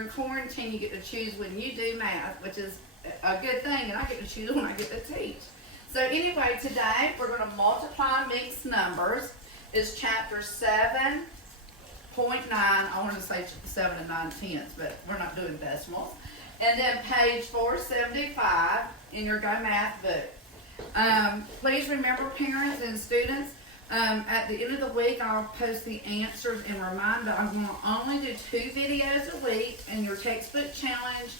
you're in quarantine, you get to choose when you do math, which is a good thing, and I get to choose when I get to teach. So anyway, today we're going to multiply mixed numbers. It's chapter 7.9. I wanted to say 7 and 9/10, but we're not doing decimals. And then page 475 in your Go Math book. Please remember, parents and students, at the end of the week, I'll post the answers and remind that I'm going to only do 2 videos a week in your textbook challenge.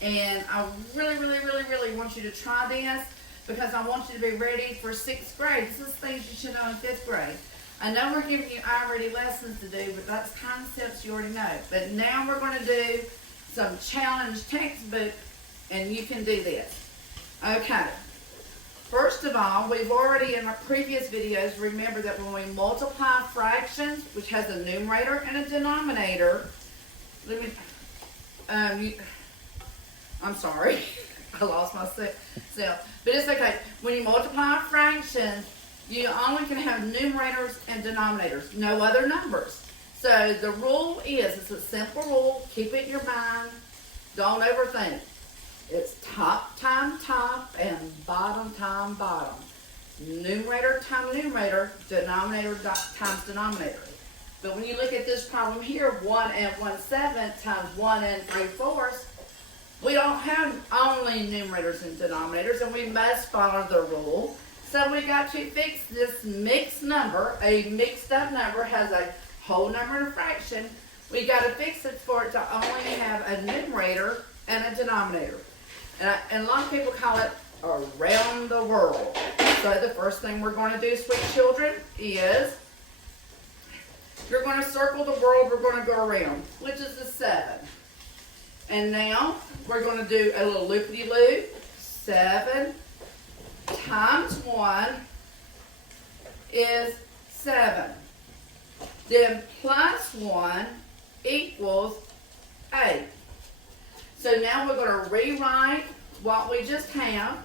And I really want you to try this because I want you to be ready for 6th grade. This is things you should know in 5th grade. I know we're giving you already lessons to do, but that's concepts you already know. But now we're going to do some challenge textbook, and you can do this. Okay. First of all, we've already in our previous videos remember that when we multiply fractions, which has a numerator and a denominator, I'm sorry, I lost myself, but it's okay. When you multiply fractions, you only can have numerators and denominators, no other numbers. So the rule is, it's a simple rule, keep it in your mind, don't overthink. It's top times top and bottom times bottom. Numerator times numerator, denominator times denominator. But when you look at this problem here, 1 and 1/7 times 1 and 3/4, we don't have only numerators and denominators, and we must follow the rule. So we got to fix this mixed number. A mixed up number has a whole number and a fraction. We got to fix it for it to only have a numerator and a denominator. And a lot of people call it around the world. So the first thing we're going to do, sweet children, is you're going to circle the world we're going to go around, which is the 7. And now we're going to do a little loopity-loop. 7 times 1 is 7. Then plus 1 equals 8. So now we're going to rewrite what we just have.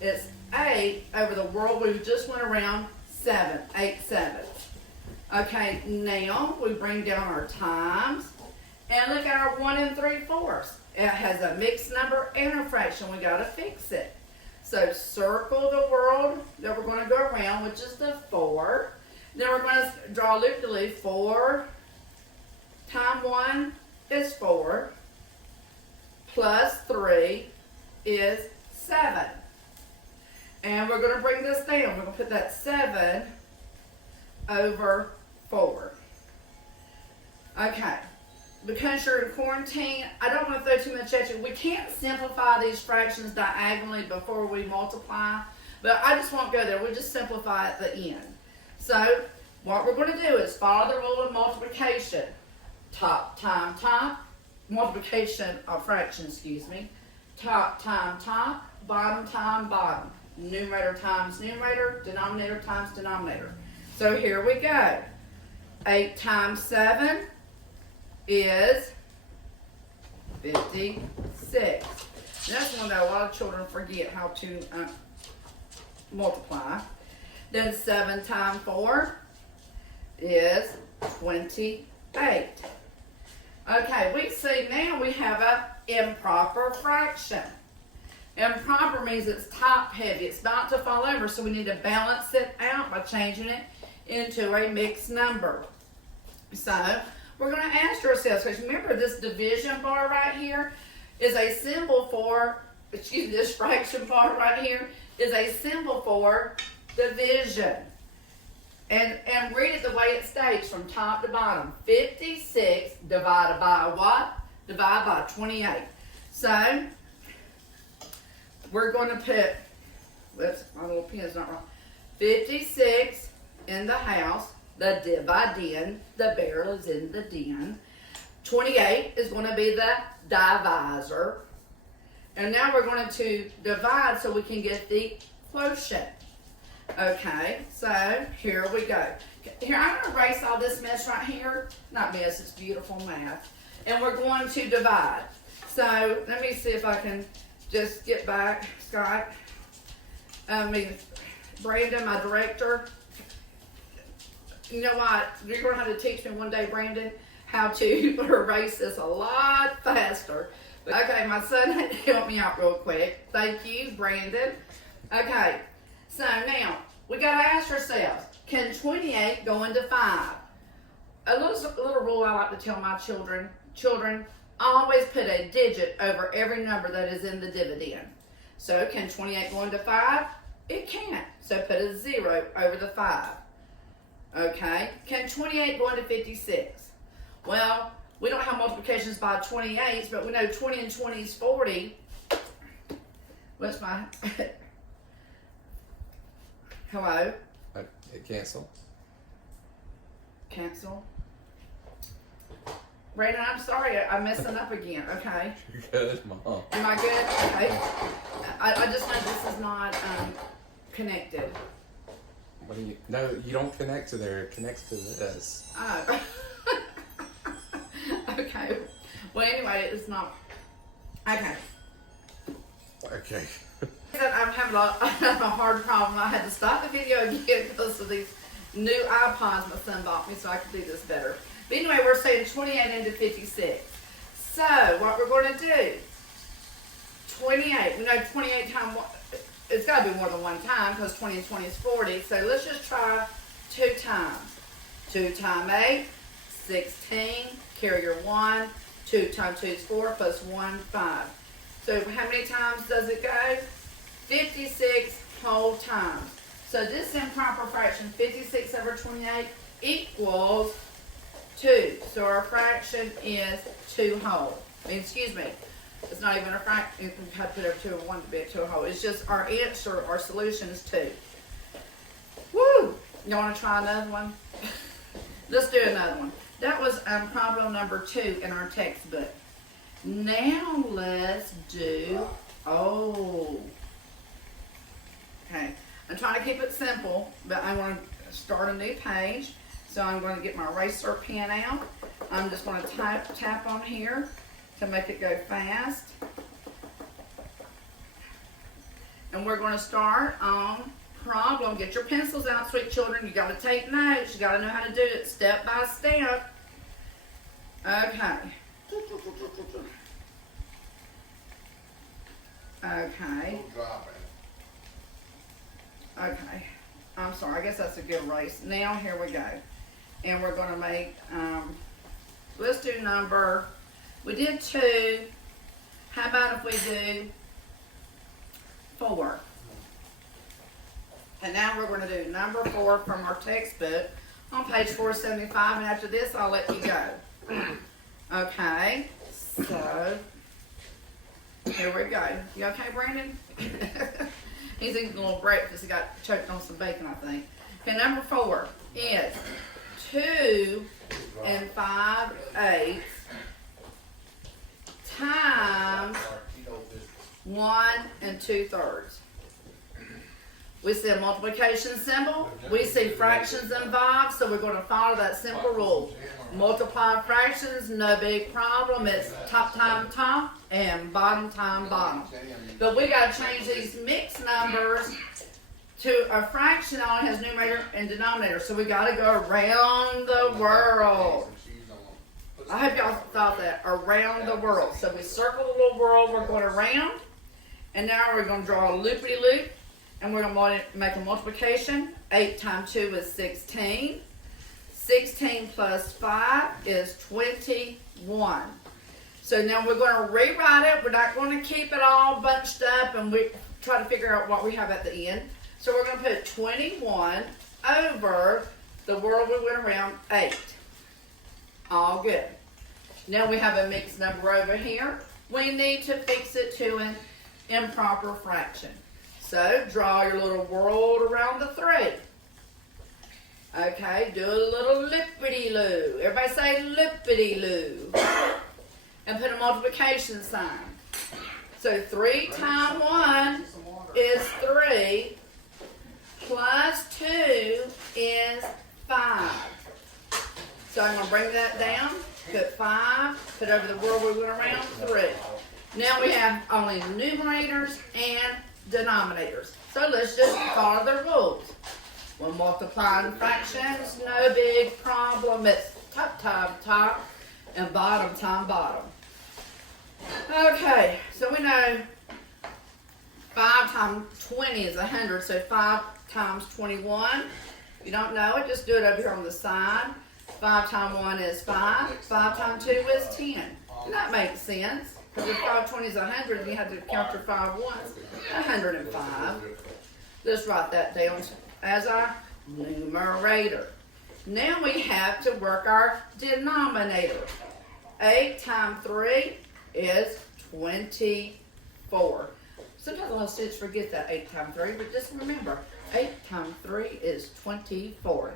It's 8 over the world we just went around, 7, 8 sevenths. Okay, now we bring down our times. And look at our 1 and 3/4. It has a mixed number and a fraction. We got to fix it. So circle the world that we're going to go around, which is the 4. Then we're going to draw a loop-de-loop. 4 times 1 is 4. Plus 3 is 7. And we're going to bring this down. We're going to put that 7 over 4. Okay. Because you're in quarantine, I don't want to throw too much at you. We can't simplify these fractions diagonally before we multiply, but I just won't go there. We'll just simplify at the end. So what we're going to do is follow the rule of multiplication. Top times top, multiplication of fractions, excuse me. Top times top, bottom times bottom. Numerator times numerator, denominator times denominator. So here we go. 8 times 7 is 56. That's one that a lot of children forget how to multiply. Then 7 times 4 is 28. Okay, we see now we have an improper fraction. Improper means it's top heavy. It's about to fall over, so we need to balance it out by changing it into a mixed number. So we're going to ask ourselves, because remember this division bar right here is a symbol for, this fraction bar right here is a symbol for division. And read it the way it states from top to bottom. 56 divided by what? Divided by 28. So we're going to put, whoops, my little pen is not wrong. 56 in the house. The dividend, the barrel is in the den. 28 is going to be the divisor. And now we're going to divide so we can get the quotient. Okay, so here we go. Here, I'm going to erase all this mess right here. Not mess, it's beautiful math. And we're going to divide. So let me see if I can just get back, Scott. Brandon, my director. You know what? You're going to have to teach me one day, Brandon, how to erase this a lot faster. Okay, my son had to help me out real quick. Thank you, Brandon. Okay, so now we gotta ask ourselves, can 28 go into 5? A little rule I like to tell my children, always put a digit over every number that is in the dividend. So can 28 go into 5? It can't. So put a 0 over the 5. Okay, can 28 go into 56? Well, we don't have multiplications by 28s, but we know 20 and 20 is 40. What's my... Hello? Cancel. Cancel. Brandon, I'm sorry, I'm messing up again, okay? You're good, Mom. Am I good? Okay. I just know this is not connected. What do you? No, you don't connect to there. It connects to this. Oh. Okay. Well, anyway, it's not. Okay. Okay. I'm having a hard problem. I had to stop the video again because of these new iPods my son bought me so I could do this better. But anyway, we're saying 28 into 56. So, what we're going to do, 28. We know 28 times, it's got to be more than one time because 20 and 20 is 40. So, let's just try 2 times. 2 times 8, 16. Carry your 1. 2 times 2 is 4 plus 1, 5. So, how many times does it go? 56 whole times. So this improper fraction, 56 over 28, equals 2. So our fraction is 2 whole. Excuse me, it's not even a fraction. You can put over 2 and 1 to be 2 whole. It's just our answer, our solution is 2. Woo! You want to try another one? Let's do another one. That was problem number 2 in our textbook. Now let's do, okay. I'm trying to keep it simple, but I want to start a new page. So I'm going to get my eraser pen out. I'm just going to tap on here to make it go fast. And we're going to start on problem. Get your pencils out, sweet children. You got to take notes. You got to know how to do it step by step. Okay. Okay. Okay. I'm sorry. I guess that's a good race. Now, here we go. And we're going to make, let's do number, we did 2. How about if we do 4? And now we're going to do number 4 from our textbook on page 475. And after this, I'll let you go. Okay. So, here we go. You okay, Brandon? He's eating a little breakfast. He got choked on some bacon, I think. Okay, number 4 is 2 and 5/8 times 1 and 2/3. We see a multiplication symbol. We see fractions involved, so we're going to follow that simple rule. Multiply fractions, no big problem. It's top time top and bottom time bottom. But we got to change these mixed numbers to a fraction that only has numerator and denominator. So we got to go around the world. I hope y'all thought that. Around the world. So we circle the little world we're going around. And now we're going to draw a loopity-loop. And we're going to make a multiplication. 8 times 2 is 16. 16 plus 5 is 21. So now we're going to rewrite it. We're not going to keep it all bunched up and we try to figure out what we have at the end. So we're going to put 21 over the world we went around, 8. All good. Now we have a mixed number over here. We need to fix it to an improper fraction. So draw your little world around the 3. Okay, do a little lippity-loo. Everybody say lippity-loo. And put a multiplication sign. So 3 times 1 is 3. Plus 2 is 5. So I'm going to bring that down. Put 5. Put over the world we went around, 3. Now we have only numerators and denominators. So let's just follow the rules. When multiplying fractions, no big problem. It's top, top, top. and bottom time bottom. Okay, so we know 5 times 20 is 100, so 5 times 21. If you don't know it, just do it over here on the side. 5 times 1 is 5. 5 times 2 is 10. And that makes sense. Because if 520 is 100, you have to count your 5 once. 105. Let's write that down as our numerator. Now we have to work our denominator. 8 times 3 is 24. Sometimes a lot of students forget that 8 times 3, but just remember, 8 times 3 is 24.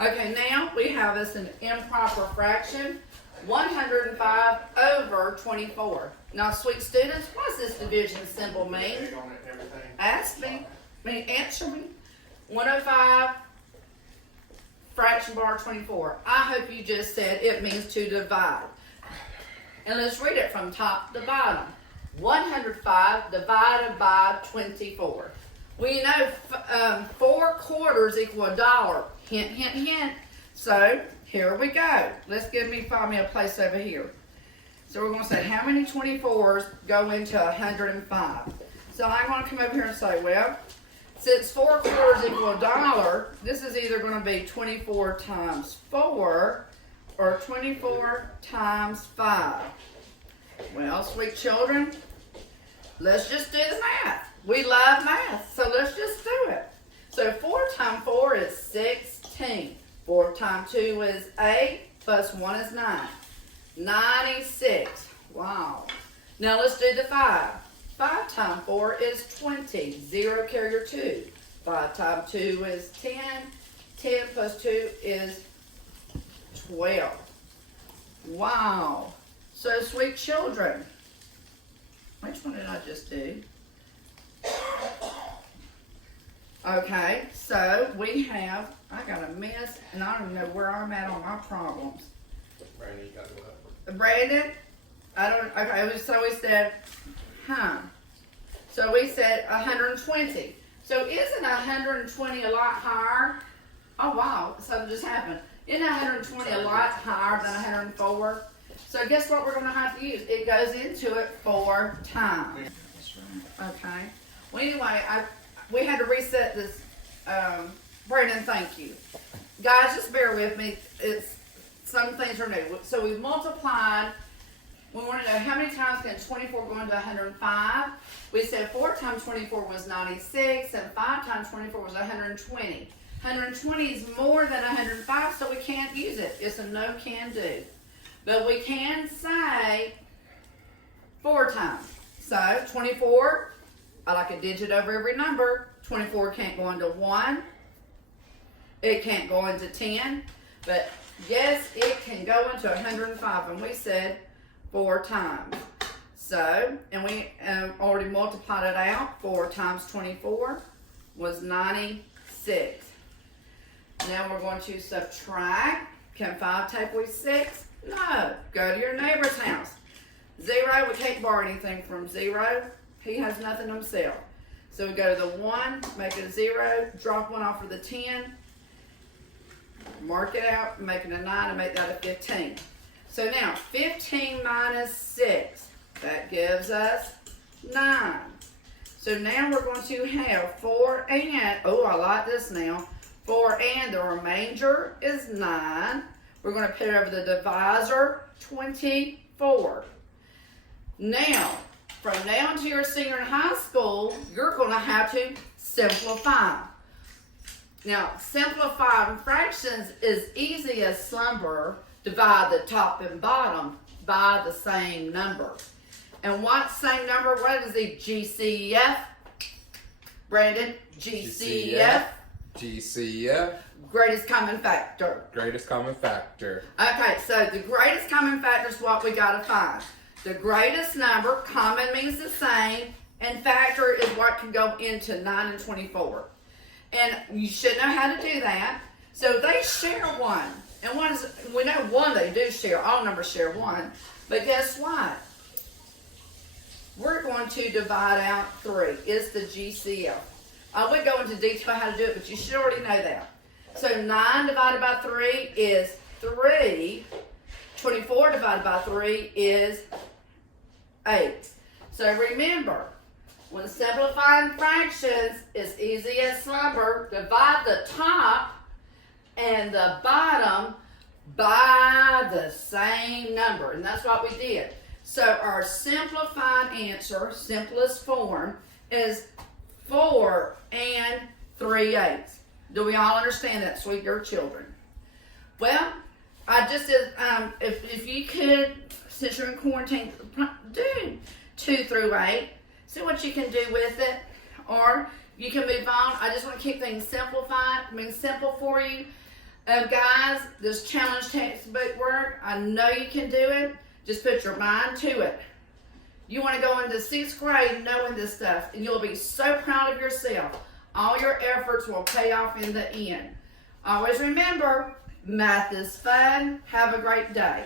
Okay, now we have us an improper fraction, 105 over 24. Now, sweet students, what does this division symbol mean? Ask me. Answer me. 105 fraction bar 24. I hope you just said it means to divide. And let's read it from top to bottom. 105 divided by 24. We know 4 quarters equal $1. Hint, hint, hint. So here we go. Let's find me a place over here. So we're going to say how many 24s go into 105. So I'm going to come over here and say, well, since 4 quarters equal $1, this is either going to be 24 times 4 or 24 times 5. Well, sweet children, let's just do the math. We love math, so let's just do it. So 4 times 4 is 16. 4 times 2 is 8, plus 1 is 9. 96. Wow. Now let's do the 5. 5 times 4 is 20. 0 carry your 2. 5 times 2 is 10. 10 plus 2 is 12. Wow. So sweet children, which one did I just do? Okay, so we have, I got a mess, and I don't even know where I'm at on my problems. Brandon, you got to go up. Brandon, okay, so we said, So we said 120. So isn't 120 a lot higher? Oh wow, something just happened. Isn't 120 a lot higher than 104? So guess what we're going to have to use? It goes into it 4 times. Okay. Well, anyway, we had to reset this. Brandon, thank you. Guys, just bear with me. Some things are new. So we multiplied. We want to know how many times can 24 go into 105. We said 4 times 24 was 96, and 5 times 24 was 120. 120 is more than 105, so we can't use it. It's a no can do. But we can say 4 times. So 24, I like a digit over every number. 24 can't go into 1. It can't go into 10. But yes, it can go into 105. And we said 4 times. So, and we already multiplied it out. 4 times 24 was 96. Now we're going to subtract. Can 5 take away 6? No. Go to your neighbor's house. 0, we can't borrow anything from 0. He has nothing himself. So we go to the 1, make it a 0, drop 1 off for the 10, mark it out, make it a 9, and make that a 15. So now, 15 minus 6, that gives us 9. So now we're going to have 4 and, oh, I like this now, 4 and the remainder is 9. We're going to put it over the divisor, 24. Now, from now until you're a senior in high school, you're going to have to simplify. Now, simplifying fractions is easy as slumber. Divide the top and bottom by the same number. And what same number? What is the GCF? Brandon, GCF. GCF. Greatest common factor. Greatest common factor. Okay, so the greatest common factor is what we got to find. The greatest number, common means the same, and factor is what can go into 9 and 24. And you should know how to do that. So they share 1. And we know 1 they do share. All numbers share 1. But guess what? We're going to divide out 3. It's the GCF. I would go into detail how to do it, but you should already know that. So 9 divided by 3 is 3. 24 divided by 3 is 8. So remember, when simplifying fractions, it's easy as slumber. Divide the top and the bottom by the same number. And that's what we did. So our simplified answer, simplest form, is 4 and 3/8. Do we all understand that, sweet dear children? Well, I just did, if you could, since you're in quarantine, do 2 through 8. See what you can do with it. Or you can move on. I just want to keep things simplified, simple for you. Guys, this challenge textbook work, I know you can do it. Just put your mind to it. You want to go into 6th grade knowing this stuff, and you'll be so proud of yourself. All your efforts will pay off in the end. Always remember, math is fun. Have a great day.